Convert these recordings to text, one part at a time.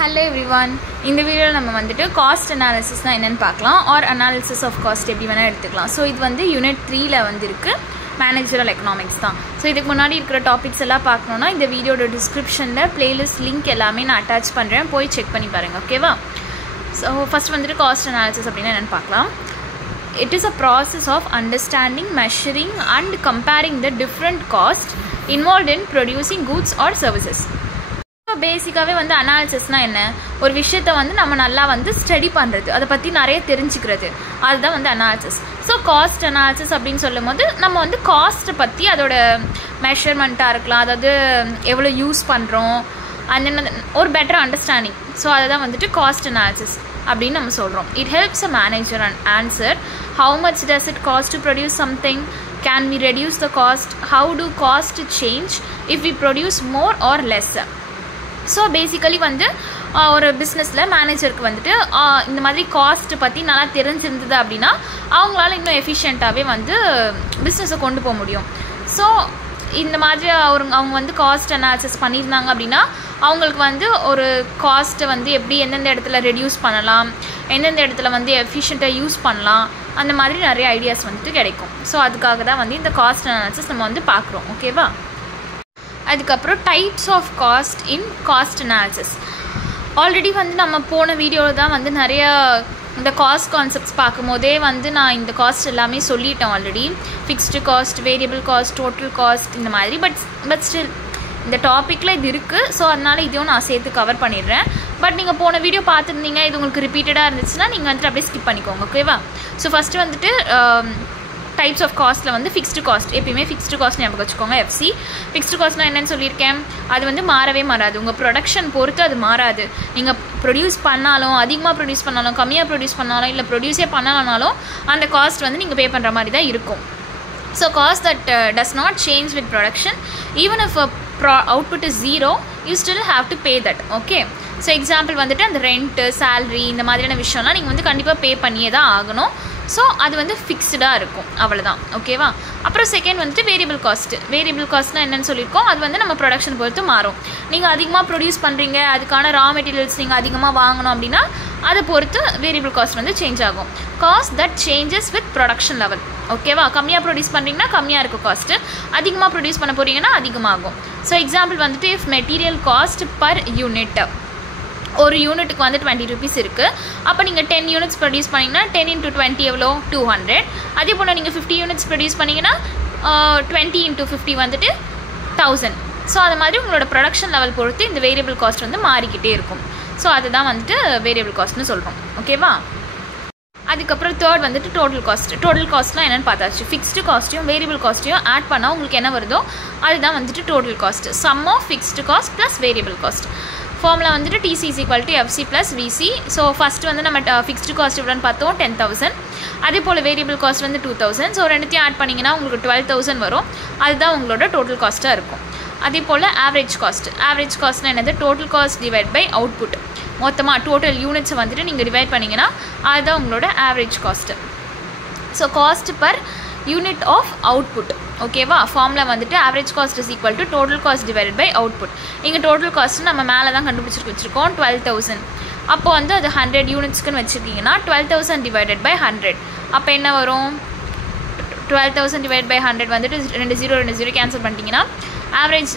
Hello everyone. இந்த வீடியோல நம்ம வந்துட்டு காஸ்ட் அனாலிசிஸ்னா என்னன்னு பார்க்கலாம் or analysis of cost எப்படி வேணா எடுத்துக்கலாம். ஸோ இது வந்து யூனிட் 3ல வந்து இருக்கு மேனேஜரல் எக்கனாமிக்ஸ் தான். ஸோ இதுக்கு முன்னாடி இருக்கிற டாபிக்ஸ் எல்லாம் பார்க்கணுன்னா இந்த வீடியோட டிஸ்கிரிப்ஷனில் பிளேலிஸ்ட் லிங்க் எல்லாமே நான் அட்டாச் பண்ணுறேன், போய் செக் பண்ணி பாருங்கள். ஓகேவா? ஸோ ஃபஸ்ட் வந்துட்டு காஸ்ட் அனாலிசிஸ் அப்படின்னா என்னென்னு பார்க்கலாம். It is a process of understanding, measuring and comparing the different costs involved in producing goods or services. So பேசிக்காகவே வந்து அனாலிசிஸ்னால் என்ன, ஒரு விஷயத்தை வந்து நம்ம நல்லா வந்து ஸ்டடி பண்ணுறது, அதை பற்றி நிறைய தெரிஞ்சுக்கிறது, அதுதான் வந்து அனாலிசிஸ். ஸோ காஸ்ட் அனாலிசிஸ் அப்படின்னு சொல்லும் போது நம்ம வந்து காஸ்ட்டை பற்றி அதோட மெஷர்மெண்ட்டாக இருக்கலாம், அதாவது எவ்வளோ யூஸ் பண்ணுறோம், அந்த ஒரு பெட்டர் அண்டர்ஸ்டாண்டிங். ஸோ அதை தான் வந்துட்டு காஸ்ட் அனாலிசிஸ் அப்படின்னு நம்ம சொல்கிறோம். It helps a manager and answer how much does it cost to produce something, can we reduce the cost, how do cost change if we produce more or less. So basically வந்து ஒரு பிஸ்னஸில் மேனேஜருக்கு வந்துட்டு இந்த மாதிரி cost பற்றி நல்லா தெரிஞ்சிருந்தது அப்படின்னா அவங்களால இன்னும் எஃபிஷியண்ட்டாகவே வந்து பிஸ்னஸை கொண்டு போக முடியும். ஸோ இந்த மாதிரி அவங்க வந்து காஸ்ட் அனாலிசிஸ் பண்ணியிருந்தாங்க அப்படின்னா அவங்களுக்கு வந்து ஒரு காஸ்ட்டை வந்து எப்படி எந்தெந்த இடத்துல ரெடியூஸ் பண்ணலாம், எந்தெந்த இடத்துல வந்து எஃபிஷியண்ட்டாக யூஸ் பண்ணலாம், அந்த மாதிரி நிறைய ஐடியாஸ் வந்துட்டு கிடைக்கும். ஸோ அதுக்காக தான் வந்து இந்த காஸ்ட் அனாலிசிஸ் நம்ம வந்து பார்க்குறோம். ஓகேவா? அதுக்கப்புறம் types of cost in cost analysis. Already வந்து நம்ம போன வீடியோவில் தான் வந்து நிறைய இந்த காஸ்ட் கான்செப்ட்ஸ் பார்க்கும்போதே வந்து நான் இந்த காஸ்ட் எல்லாமே சொல்லிட்டேன் already. Fixed cost, variable cost, total cost, இந்த மாதிரி. பட் ஸ்டில் இந்த டாப்பிக்கில் இது இருக்குது. ஸோ அதனால் இதையும் நான் சேர்த்து கவர் பண்ணிடுறேன். பட் நீங்கள் போன வீடியோ பார்த்துருந்தீங்க, இது உங்களுக்கு ரிப்பீட்டடாக இருந்துச்சுன்னா நீங்கள் வந்துட்டு அப்படியே ஸ்கிப் பண்ணிக்கோங்க. ஓகேவா? ஸோ ஃபஸ்ட்டு வந்துட்டு டைப்ஸ் ஆஃப் காஸ்ட்டில் வந்து ஃபிக்ஸ்டு காஸ்ட், எப்பயுமே ஃபிக்ஸ்டு காஸ்ட் ஞாபகம் வச்சுக்கோங்க. எஃப்சி ஃபிக்ஸ்டு காஸ்ட்னா என்னென்னு சொல்லியிருக்கேன், அது வந்து மாறவே மாறாது, உங்கள் ப்ரொடக்ஷன் பொறுத்து அது மாறாது. நீங்கள் ப்ரொடியூஸ் பண்ணாலும், அதிகமாக ப்ரொடியூஸ் பண்ணாலும், கம்மியாக ப்ரொடியூஸ் பண்ணாலும், இல்லை ப்ரொடியூஸே பண்ணலனாலும் அந்த காஸ்ட் வந்து நீங்கள் பே பண்ணுற மாதிரி தான் இருக்கும். So cost that does not change with production, even if output is zero you still have to pay that. Okay? So example வந்துட்டு அந்த ரெண்ட்டு, சேலரி, இந்த மாதிரியான விஷயம்லாம் நீங்கள் வந்து கண்டிப்பாக பே பண்ணியே தான் ஆகணும். ஸோ அது வந்து ஃபிக்ஸ்டாக இருக்கும், அவ்வளோதான். ஓகேவா? அப்புறம் செகண்ட் வந்துட்டு வேரியபிள் காஸ்ட்டு. வேரியபிள் காஸ்ட்னா என்னென்னு சொல்லியிருக்கோம், அது வந்து நம்ம ப்ரொடக்ஷன் பொறுத்து மாறும். நீங்கள் அதிகமாக ப்ரொடியூஸ் பண்ணுறீங்க, அதுக்கான ரா மெட்டீரியல்ஸ் நீங்கள் அதிகமாக வாங்கணும் அப்படின்னா அதை பொறுத்து வேரியபிள் காஸ்ட் வந்து சேஞ்ச் ஆகும். Cost that changes with production level. ஓகேவா? கம்மியாக ப்ரொடியூஸ் பண்ணுறீங்கன்னா கம்மியாக இருக்கும் காஸ்ட்டு, அதிகமாக ப்ரொடியூஸ் பண்ண போகிறீங்கன்னா அதிகமாகும். ஸோ எக்ஸாம்பிள் வந்துட்டு if material cost per unit, ஒரு யூனிட்டுக்கு வந்து 20 rupees இருக்குது. அப்போ நீங்கள் 10 யூனிட்ஸ் ப்ரொடியூஸ் பண்ணிங்கன்னா 10 × 20 எவ்வளோ? 200. அதே போல் நீங்கள் 50 யூனிட்ஸ் ப்ரொடியூஸ் பண்ணிங்கன்னா 20 × 50 வந்துட்டு 1000. ஸோ அது மாதிரி உங்களோட ப்ரொடக்ஷன் லெவல் பொறுத்து இந்த வேரியபிள் காஸ்ட் வந்து மாறிக்கிட்டே இருக்கும். ஸோ அதுதான் வந்துட்டு வேரியபிள் காஸ்ட்னு சொல்கிறோம். ஓகேவா? அதுக்கப்புறம் தேர்ட் வந்துட்டு டோட்டல் காஸ்ட். டோட்டல் காஸ்ட்லாம் என்னென்னு பார்த்தாச்சு. ஃபிக்ஸ்டு காஸ்ட்டையும் வேரியபிள் காஸ்ட்டையும் ஆட் பண்ணால் உங்களுக்கு என்ன வருதோ அதுதான் வந்துட்டு total cost. Sum of fixed cost plus variable cost. Formula வந்துட்டு TC = FC + VC. So first வந்து நம்ம ஃபிக்ஸ்டு காஸ்ட் எவ்வளோன்னு பார்த்தோம், 10,000. அதே போல் வேரியபிள் காஸ்ட் வந்து 2,000. ஸோ ரெண்டுத்தையும் ஆட் பண்ணிங்கன்னா உங்களுக்கு 12,000 வரும். அதுதான் உங்களோட டோட்டல் காஸ்ட்டாக இருக்கும். அதே போல் ஆவரேஜ் காஸ்ட். ஆவரேஜ் காஸ்ட்னா என்னது? Total cost divide by output. மொத்தமாக டோட்டல் யூனிட்ஸை வந்துட்டு நீங்கள் டிவைட் பண்ணிங்கன்னா அதுதான் உங்களோட average cost. So cost per unit of output. ஓகேவா? ஃபார்முலா வந்துட்டு average cost is equal to total cost divided by output. இங்கே டோட்டல் காஸ்ட்டு நம்ம மேலே தான் வச்சுருக்கோம் 12,000. அப்போ வந்து அது 100 யூனிட்ஸ்க்குன்னு வச்சுருக்கீங்கன்னா 12,000 டிவைடட் பை 100. அப்போ என்ன வரும்? 12,000 டிவைட் பை 100 வந்துட்டு 2 0 கேன்சல் பண்ணிட்டீங்கன்னா ஆவரேஜ்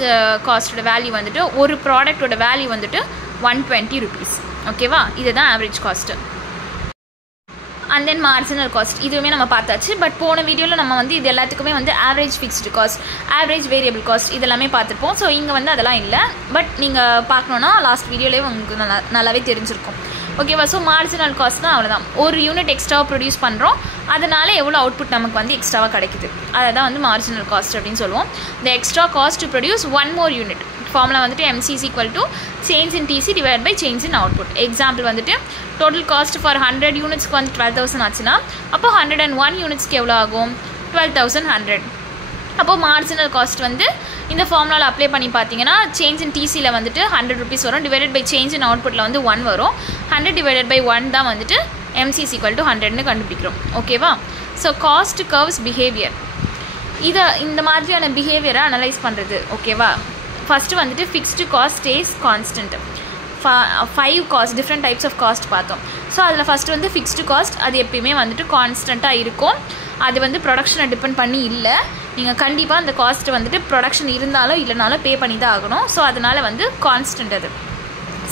காஸ்ட்டோட வேல்யூ வந்துட்டு, ஒரு ப்ராடக்டோட வேல்யூ வந்துட்டு 120 rupees. ஓகேவா? இதுதான் average cost. And then marginal cost. இதுவுமே நம்ம பார்த்தாச்சு. பட் போன வீடியோவில் நம்ம வந்து இது எல்லாத்துக்குமே வந்து average fixed cost, average variable cost இதெல்லாமே பார்த்துருப்போம். ஸோ இங்கே வந்து அதெல்லாம் இல்லை. பட் நீங்கள் பார்க்கணுன்னா லாஸ்ட் வீடியோலேயே உங்களுக்கு நல்லாவே தெரிஞ்சிருக்கும். ஓகேவா? ஸோ மார்ஜினல் காஸ்ட்னா அவ்வளோதான். ஒரு யூனிட் எக்ஸ்ட்ராவாக ப்ரொடியூஸ் பண்ணுறோம், அதனால் எவ்வளோ அவுட்புட் நமக்கு வந்து எக்ஸ்ட்ராவாக கிடைக்குது, அதை தான் வந்து மார்ஜினல் காஸ்ட் அப்படின்னு சொல்லுவோம். The extra cost to produce one more unit. Formula வந்துட்டு MC = change in TC divide by change in output. Example வந்துட்டு டோட்டல் காஸ்ட் ஃபார் 100 யூனிட்ஸ்க்கு வந்து 12,000 ஆச்சுன்னா அப்போ 101 யூனிட்ஸ்க்கு எவ்வளோ ஆகும்? 12,100. அப்போது மார்ஜினல் காஸ்ட் வந்து இந்த ஃபார்முலாவில் அப்ளை பண்ணி பார்த்தீங்கன்னா சேஞ்ச் இன் TCயில் வந்துட்டு 100 rupees வரும், டிவைடட் பை சேஞ்ச் இன் அவுட்புட்டில் வந்து 1 வரும். 100 டிவைடட் பை 1 தான் வந்துட்டு MC = 100ன்னு கண்டுபிடிக்கிறோம். ஓகேவா? So cost curves behaviour. இதை இந்த மாதிரியான பிஹேவியரை அனலைஸ் பண்ணுறது. ஓகேவா? ஃபஸ்ட்டு வந்துட்டு fixed cost stays constant. 5 cost different types of cost பார்த்தோம். ஸோ அதில் ஃபஸ்ட்டு வந்து ஃபிக்ஸ்டு காஸ்ட், அது எப்பயுமே வந்துட்டு கான்ஸ்டண்ட்டாக இருக்கும். அது வந்து ப்ரொடக்ஷனை டிபெண்ட் பண்ணி இல்லை. நீங்கள் கண்டிப்பாக அந்த காஸ்ட்டு வந்துட்டு ப்ரொடக்ஷன் இருந்தாலும் இல்லைனாலும் பே பண்ணி தான் ஆகணும். ஸோ அதனால் வந்து கான்ஸ்டன்ட் அது.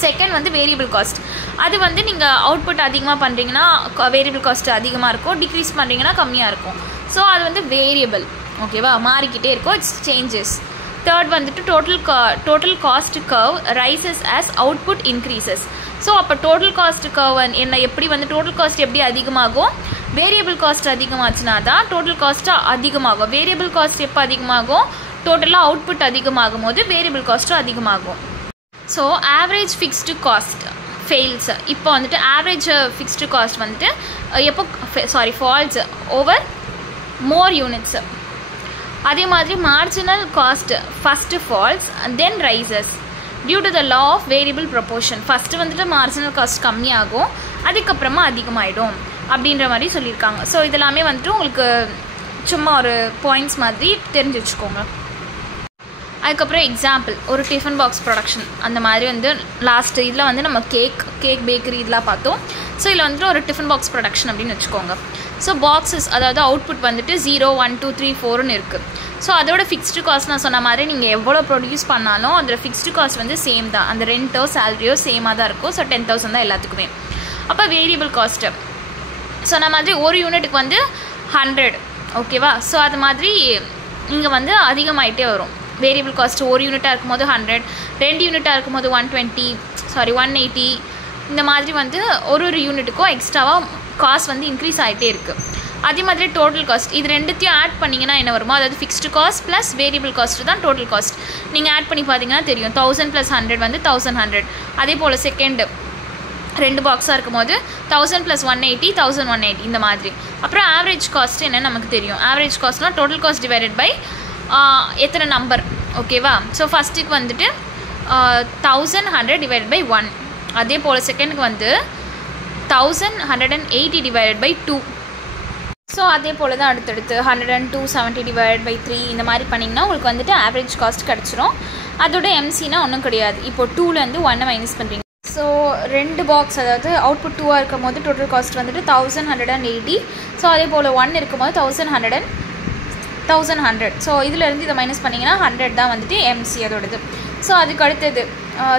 செகண்ட் வந்து வேரியபிள் காஸ்ட். அது வந்து நீங்கள் அவுட்புட் அதிகமாக பண்ணுறீங்கன்னா வேரியபிள் காஸ்ட் அதிகமாக இருக்கும், டிக்ரீஸ் பண்ணுறீங்கன்னா கம்மியாக இருக்கும். ஸோ அது வந்து வேரியபிள், ஓகேவா, மாறிக்கிட்டே இருக்கும், இட்ஸ் சேஞ்சஸ். தேர்ட் வந்துட்டு total cost curve rises as output increases. So அப்போ டோட்டல் காஸ்ட் கர்வ் என்ன எப்படி வந்து டோட்டல் காஸ்ட் எப்படி அதிகமாகும், வேரியபிள் காஸ்ட் அதிகமாச்சுன்னா தான் டோட்டல் காஸ்ட்டு அதிகமாகும். வேரியபிள் காஸ்ட் எப்போ அதிகமாகும், டோட்டலாக அவுட்புட் அதிகமாகும் போது வேரியபிள் காஸ்ட்டும் அதிகமாகும். So average fixed cost fails. இப்போ வந்துட்டு ஆவரேஜ் ஃபிக்ஸ்டு காஸ்ட் வந்துட்டு எப்போ ஃபால்ஸ் ஓவர் மோர் யூனிட்ஸ். அதே மாதிரி marginal cost first falls then rises due to the law of variable proportion. First வந்துட்டு மார்ஜினல் காஸ்ட் கம்மியாகும், அதுக்கப்புறமா அதிகமாகிடும் அப்படின்ற மாதிரி சொல்லியிருக்காங்க. ஸோ இதெல்லாமே வந்துட்டு உங்களுக்கு சும்மா ஒரு பாயிண்ட்ஸ் மாதிரி தெரிஞ்சு வச்சுக்கோங்க. அதுக்கப்புறம் எக்ஸாம்பிள் ஒரு டிஃபன் பாக்ஸ் ப்ரொடக்ஷன். அந்த மாதிரி வந்து லாஸ்ட் இதில் வந்து நம்ம கேக் பேக்கரி இதெல்லாம் பார்த்தோம். ஸோ இதில் வந்துட்டு ஒரு டிஃபன் பாக்ஸ் ப்ரொடக்ஷன் அப்படின்னு வச்சுக்கோங்க. ஸோ பாக்ஸஸ் அதாவது அவுட்புட் வந்துட்டு 0, 1, 2, 3, 4ன்னு இருக்குது. ஸோ அதோட ஃபிக்ஸ்டு காஸ்ட் நான் சொன்ன மாதிரி நீங்கள் எவ்வளோ ப்ரொடியூஸ் பண்ணாலும் அதோட ஃபிக்ஸ்டு காஸ்ட் வந்து சேம் தான். அந்த ரெண்ட்டோ சேலரியோ சேமாக தான் இருக்கும். ஸோ 10,000 தான் எல்லாத்துக்குமே. அப்போ வேரியபிள் காஸ்ட்டு சொன்ன மாதிரி ஒரு யூனிட்டுக்கு வந்து 100, ஓகேவா. ஸோ அது மாதிரி நீங்கள் வந்து அதிகமாகிட்டே வரும். வேரியபிள் காஸ்ட் ஒரு யூனிட்டாக இருக்கும்போது 100, 2 யூனிட்டாக இருக்கும்போது 180, இந்த மாதிரி வந்து ஒரு யூனிட்டுக்கும் எக்ஸ்ட்ராவாக காஸ்ட் வந்து இன்க்ரீஸ் ஆகிட்டே இருக்குது. அதே மாதிரி டோட்டல் காஸ்ட் இது ரெண்டுத்தையும் ஆட் பண்ணிங்கன்னா என்ன வருமோ, அதாவது fixed cost plus variable cost தான் டோட்டல் காஸ்ட். நீங்கள் ஆட் பண்ணி பார்த்தீங்கன்னா தெரியும். 1000 + 100 வந்து 1100. அதே போல் செகண்ட் 2 பாக்ஸாக இருக்கும் போது 1000 + 180 1180 இந்த மாதிரி. அப்புறம் ஆவரேஜ் காஸ்ட் என்னன்னு நமக்கு தெரியும். ஆவரேஜ் காஸ்ட்னால் டோட்டல் காஸ்ட் டிவைடட் பை எத்தனை நம்பர், ஓகேவா. ஸோ ஃபஸ்ட்டுக்கு வந்துட்டு 1100 டிவைடட் பை 1. அதே போல் செகண்டுக்கு வந்து 1180 டிவைடட் பை 2. ஸோ அதே போல் தான் அடுத்தடுத்து 100, 270 டிவைடட் பை 3 இந்த மாதிரி பண்ணிங்கன்னா உங்களுக்கு வந்துட்டு ஆவரேஜ் காஸ்ட் கிடச்சிரும். அதோட எம்சினா ஒன்றும் கிடையாது. இப்போது 2லேருந்து 1 மைனஸ் பண்ணுறீங்க. ஸோ 2 பாக்ஸ் அதாவது அவுட்புட் 2ஆக இருக்கும் போது டோட்டல் காஸ்ட் வந்துட்டு 1180. ஸோ அதே போல் 1 இருக்கும்போது 1100. ஸோ இதிலேருந்து இதை மைனஸ் பண்ணிங்கன்னா 100 தான் வந்துட்டு எம்சி அதோடது. ஸோ அதுக்கு அடுத்தது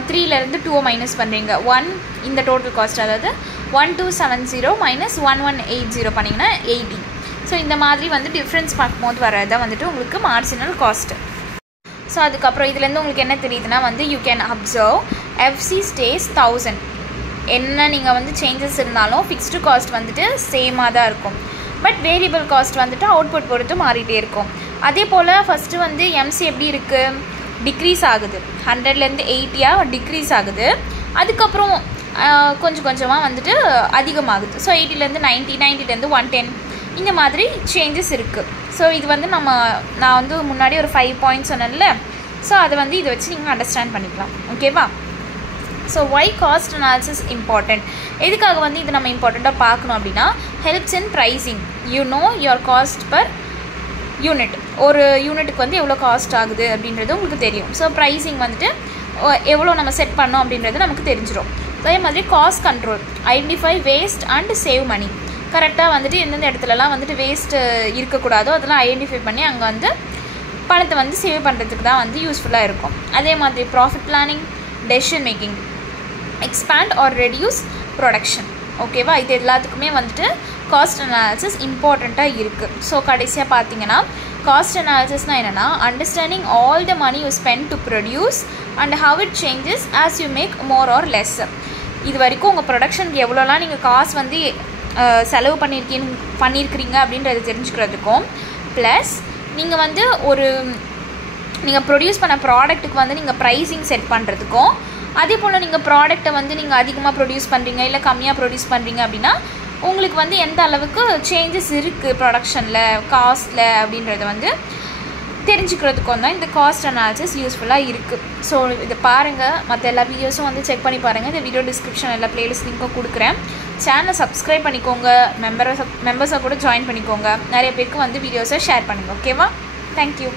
3லேருந்து 2 மைனஸ் பண்ணுறீங்க. 1 இந்த டோட்டல் காஸ்ட் அதாவது 1270 மைனஸ் 1180 பண்ணிங்கன்னா 80. ஸோ இந்த மாதிரி வந்து டிஃப்ரென்ஸ் பார்க்கும்போது வரதான் வந்துட்டு உங்களுக்கு மார்ஜினல் காஸ்ட்டு. ஸோ அதுக்கப்புறம் இதுலேருந்து உங்களுக்கு என்ன தெரியுதுன்னா வந்து you can observe FC stay 1000. என்ன நீங்கள் வந்து சேஞ்சஸ் இருந்தாலும் ஃபிக்ஸ்டு காஸ்ட் வந்துட்டு சேமாக தான் இருக்கும். பட் வேரியபிள் காஸ்ட் வந்துட்டு அவுட்புட் பொறுத்து மாறிட்டே இருக்கும். அதே போல் ஃபஸ்ட்டு வந்து எம்சி எப்படி இருக்குது, டிக்ரீஸ் ஆகுது. 100லேருந்து 80 டிக்ரீஸ் ஆகுது. அதுக்கப்புறம் கொஞ்சம் கொஞ்சமாக வந்துட்டு அதிகமாகுது. ஸோ 80லேருந்து 90, 90லேருந்து 110 இந்த மாதிரி சேஞ்சஸ் இருக்குது. ஸோ இது வந்து நான் வந்து முன்னாடி ஒரு 5 பாயிண்ட்ஸ் சொன்னேன்ல. ஸோ அதை வந்து இதை வச்சு நீங்கள் அண்டர்ஸ்டாண்ட் பண்ணிக்கலாம், ஓகேவா. So why cost analysis important. எதுக்காக வந்து இது நம்ம இம்பார்ட்டண்ட்டாக பார்க்கணும் அப்படின்னா helps in pricing. You know your cost per unit. ஒரு யூனிட்டுக்கு வந்து எவ்வளோ காஸ்ட் ஆகுது அப்படின்றது உங்களுக்கு தெரியும். ஸோ ப்ரைஸிங் வந்துட்டு எவ்வளோ நம்ம செட் பண்ணோம் அப்படின்றது நமக்கு தெரிஞ்சிடும். அதே மாதிரி cost control, identify waste and save money. கரெக்டாக வந்துட்டு எந்தெந்த இடத்துலலாம் வந்துட்டு வேஸ்ட்டு இருக்கக்கூடாதோ அதெல்லாம் ஐடென்டிஃபை பண்ணி அங்கே வந்து பணத்தை வந்து சேவ் பண்ணுறதுக்கு தான் வந்து யூஸ்ஃபுல்லாக இருக்கும். அதே மாதிரி profit planning, decision making, expand or reduce production, ஓகேவா. இது எல்லாத்துக்குமே வந்துட்டு காஸ்ட் அனாலிசிஸ் இம்பார்ட்டண்ட்டாக இருக்குது. ஸோ கடைசியாக பார்த்தீங்கன்னா காஸ்ட் அனாலிசிஸ்னால் என்னென்னா understanding all the money you spend to produce and how it changes as you make more or less. இது வரைக்கும் உங்கள் ப்ரொடக்ஷனுக்கு எவ்வளோலாம் நீங்கள் காசு வந்து செலவு பண்ணியிருக்கிறீங்க அப்படின்றத தெரிஞ்சுக்கிறதுக்கும், ப்ளஸ் நீங்கள் வந்து நீங்கள் ப்ரொடியூஸ் பண்ண ப்ராடக்ட்டுக்கு வந்து நீங்கள் ப்ரைஸிங் செட் பண்ணுறதுக்கும், அதே போல் நீங்கள் ப்ராடக்ட்டை வந்து நீங்கள் அதிகமாக ப்ரொடியூஸ் பண்ணுறீங்க இல்லை கம்மியாக ப்ரொடியூஸ் பண்ணுறீங்க அப்படின்னா உங்களுக்கு வந்து எந்த அளவுக்கு சேஞ்சஸ் இருக்குது ப்ரொடக்ஷனில், காஸ்ட்டில் அப்படின்றத வந்து தெரிஞ்சுக்கிறதுக்கும் தான் இந்த காஸ்ட் அனாலிசிஸ் யூஸ்ஃபுல்லாக இருக்குது. ஸோ இதை பாருங்கள். மற்ற எல்லா வீடியோஸும் வந்து செக் பண்ணி பாருங்கள். இந்த வீடியோ டிஸ்கிரிப்ஷன் எல்லா ப்ளேலிஸ்ட் லிங்க்கும் கொடுக்குறேன். சேனலை சப்ஸ்கிரைப் பண்ணிக்கோங்க. மெம்பர்ஸை கூட ஜாயின் பண்ணிக்கோங்க. நிறைய பேருக்கு வந்து வீடியோஸை ஷேர் பண்ணுங்கள், ஓகேவா. தேங்க்யூ.